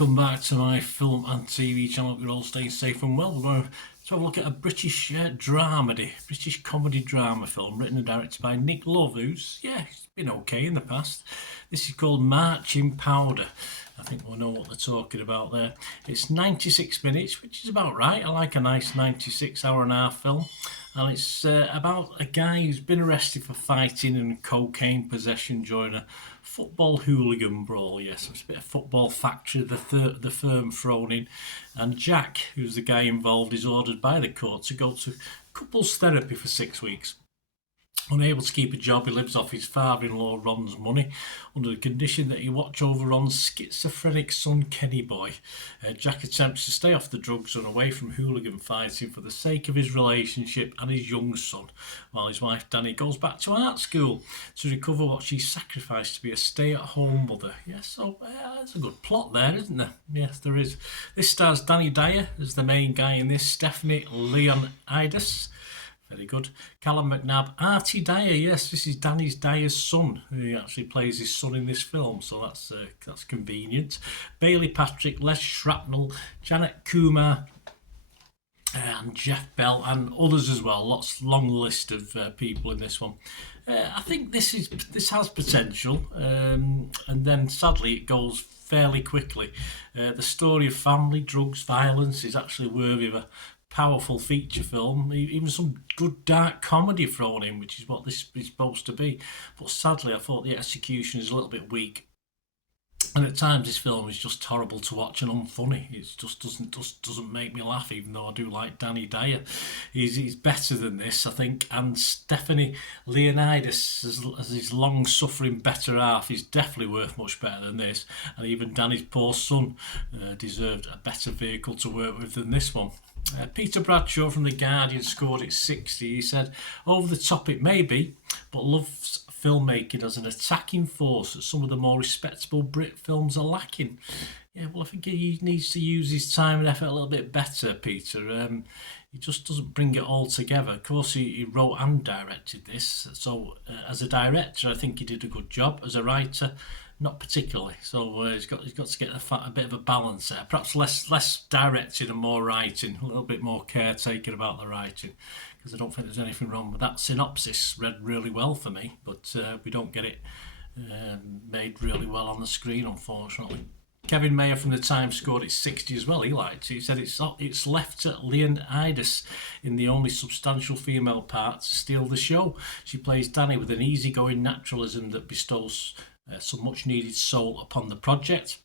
welcome back to my film and TV channel. You're all staying safe and well. We're going to have a look at a British British comedy drama film written and directed by Nick Love, who's, he's been okay in the past. This is called Marching Powder. I think we'll know what they're talking about there. It's 96 minutes, which is about right. I like a nice 96 hour and a half film. And it's about a guy who's been arrested for fighting and cocaine possession during a football hooligan brawl. Yes, it's a bit of football factory, the firm thrown in. And Jack, who's the guy involved, is ordered by the court to go to couples therapy for 6 weeks. Unable to keep a job, he lives off his father-in-law Ron's money under the condition that he watch over Ron's schizophrenic son Kenny Boy. Jack attempts to stay off the drugs and away from hooligan fighting for the sake of his relationship and his young son, while his wife Danny goes back to art school to recover what she sacrificed to be a stay-at-home mother. Yes, so there's a good plot there, isn't there? Yes, there is. This stars Danny Dyer as the main guy in this, Stephanie Leonidas. Very good. Callum McNabb, Artie Dyer. Yes, this is Danny Dyer's son. He actually plays his son in this film, so that's convenient. Bailey Patrick, Les Shrapnel, Janet Kumar, and Jeff Bell, and others as well. Long list of people in this one. I think this has potential, and then sadly it goes fairly quickly. The story of family, drugs, violence is actually worthy of a powerful feature film, even some good dark comedy thrown in, which is what this is supposed to be. But sadly, I thought the execution is a little bit weak, and at times this film is just horrible to watch and unfunny. It just doesn't make me laugh, even though I do like Danny Dyer. He's better than this, I think. And Stephanie Leonidas as his long-suffering better half is definitely worth much better than this. And even Danny's poor son deserved a better vehicle to work with than this one. Peter Bradshaw from The Guardian scored it 60. He said, "Over the top it may be, but loves filmmaking as an attacking force that some of the more respectable Brit films are lacking." Yeah, well, I think he needs to use his time and effort a little bit better, Peter. He just doesn't bring it all together. Of course, he wrote and directed this, so as a director, I think he did a good job. As a writer, not particularly. So he's got to get a bit of a balance there. Perhaps less directing and more writing, a little bit more caretaking about the writing, because I don't think there's anything wrong with that. Synopsis read really well for me, but we don't get it made really well on the screen, unfortunately. Kevin Mayer from The Times scored it 60 as well. He liked it. He said it's left to Leonidas in the only substantial female part to steal the show. She plays Danny with an easygoing naturalism that bestows some much needed soul upon the project,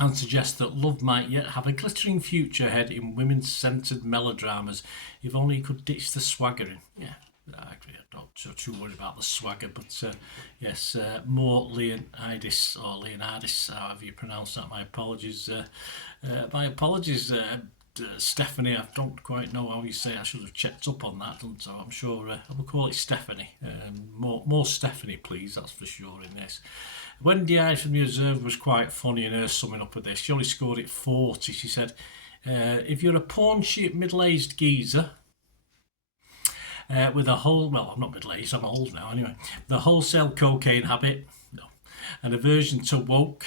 and suggests that love might yet have a glittering future ahead in women-centred melodramas if only you could ditch the swaggering. Yeah, I agree. I'm not too worried about the swagger, but yes, more Leonidas, or Leonidas, however you pronounce that. My apologies. Stephanie, I don't quite know how you say it. I should have checked up on that, so I'm sure I will call it Stephanie. More Stephanie, please, that's for sure in this. Wendy I from The Observer was quite funny in her summing up of this. She only scored it 40. She said, if you're a pawn ship middle-aged geezer with a I'm not middle-aged, I'm old now anyway, the wholesale cocaine habit, no, an aversion to woke,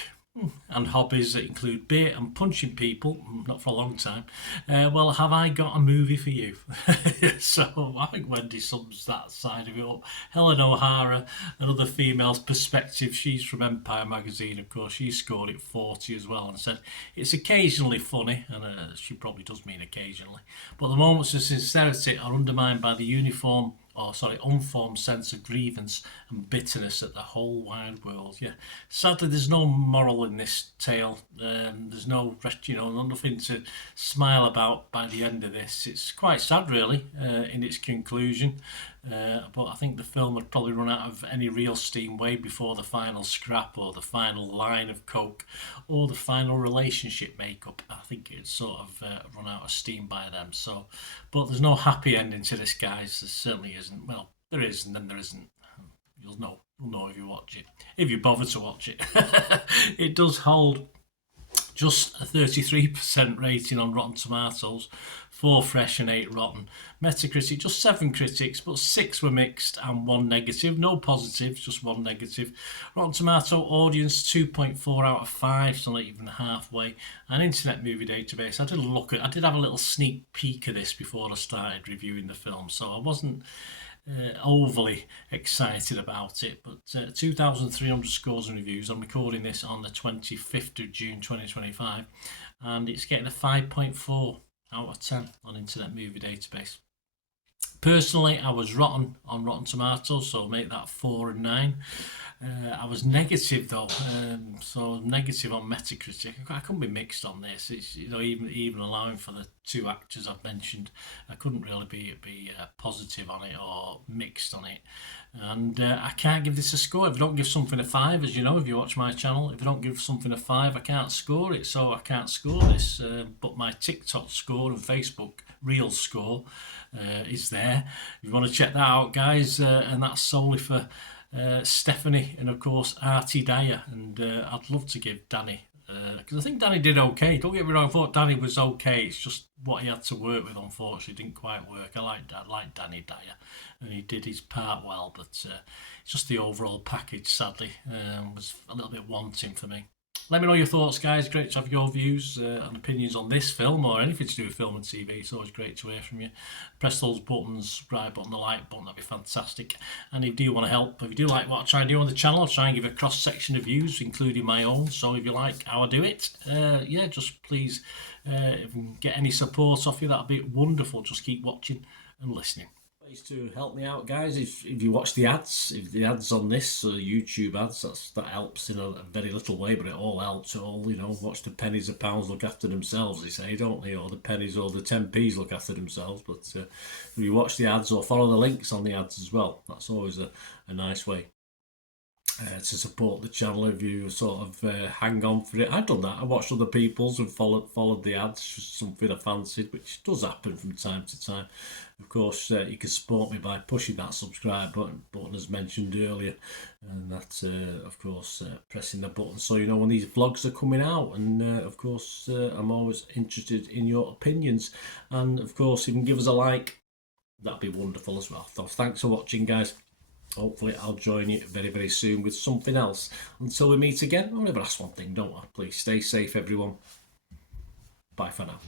and hobbies that include beer and punching people, not for a long time, well, have I got a movie for you? So I think Wendy sums that side of it up. Helen O'Hara, another female's perspective, she's from Empire magazine, of course. She scored it 40 as well and said it's occasionally funny, and she probably does mean occasionally, but the moments of sincerity are undermined by the unformed sense of grievance and bitterness at the whole wide world. Yeah, sadly, there's no moral in this tale. There's nothing to smile about by the end of this. It's quite sad, really, in its conclusion. But I think the film would probably run out of any real steam way before the final scrap, or the final line of coke, or the final relationship makeup. I think it'd sort of run out of steam by then. So, but there's no happy ending to this, guys. There certainly isn't. Well, there is, and then there isn't. You'll know if you watch it, if you bother to watch it. It does hold Just a 33% rating on Rotten Tomatoes, 4 fresh and 8 rotten. Metacritic, just 7 critics, but 6 were mixed and 1 negative. No positives, just 1 negative. Rotten Tomato audience, 2.4 out of 5, so not even halfway. And Internet Movie Database, I did have a little sneak peek of this before I started reviewing the film, so I wasn't overly excited about it, but 2,300 scores and reviews. I'm recording this on the 25th of June 2025, and it's getting a 5.4 out of 10 on Internet Movie Database. Personally, I was rotten on Rotten Tomatoes, so make that 4 and 9. I was negative though, so negative on Metacritic. I couldn't be mixed on this. It's, you know, even allowing for the 2 actors I've mentioned, I couldn't really be positive on it or mixed on it. And I can't give this a score. If I don't give something a 5, as you know, if you watch my channel, if I don't give something a 5, I can't score it. So I can't score this. But my TikTok score and Facebook Reels score is there. If you want to check that out, guys, and that's solely for Stephanie and of course Artie Dyer, and I'd love to give Danny, because I think Danny did okay. Don't get me wrong, I thought Danny was okay. It's just what he had to work with, unfortunately, didn't quite work. I like Danny Dyer, and he did his part well, but it's just the overall package, sadly, was a little bit wanting for me. Let me know your thoughts, guys. Great to have your views and opinions on this film or anything to do with film and TV. It's always great to hear from you. Press those buttons, subscribe button, the like button, that'd be fantastic. And if you do want to help, if you do like what I try and do on the channel, I'll try and give a cross-section of views, including my own. So if you like how I do it, yeah, just please, if we can get any support off you, that'd be wonderful. Just keep watching and listening. To help me out, guys, if you watch the ads, if the ads on this YouTube ads, that helps in a very little way, but it all helps. It all, you know, watch the pennies and pounds look after themselves, they say, don't they? Or the pennies or the 10p's look after themselves. But if you watch the ads or follow the links on the ads as well, that's always a nice way to support the channel. If you sort of hang on for it, I've done that. I watched other people's and followed the ads, just something I fancied, which does happen from time to time. Of course, you can support me by pushing that subscribe button as mentioned earlier, and that's of course pressing the button so you know when these vlogs are coming out. And of course, I'm always interested in your opinions, and of course, if you can give us a like, that'd be wonderful as well. So thanks for watching, guys. Hopefully I'll join you very, very soon with something else. Until we meet again, I'll never ask one thing, don't I? Please stay safe, everyone. Bye for now.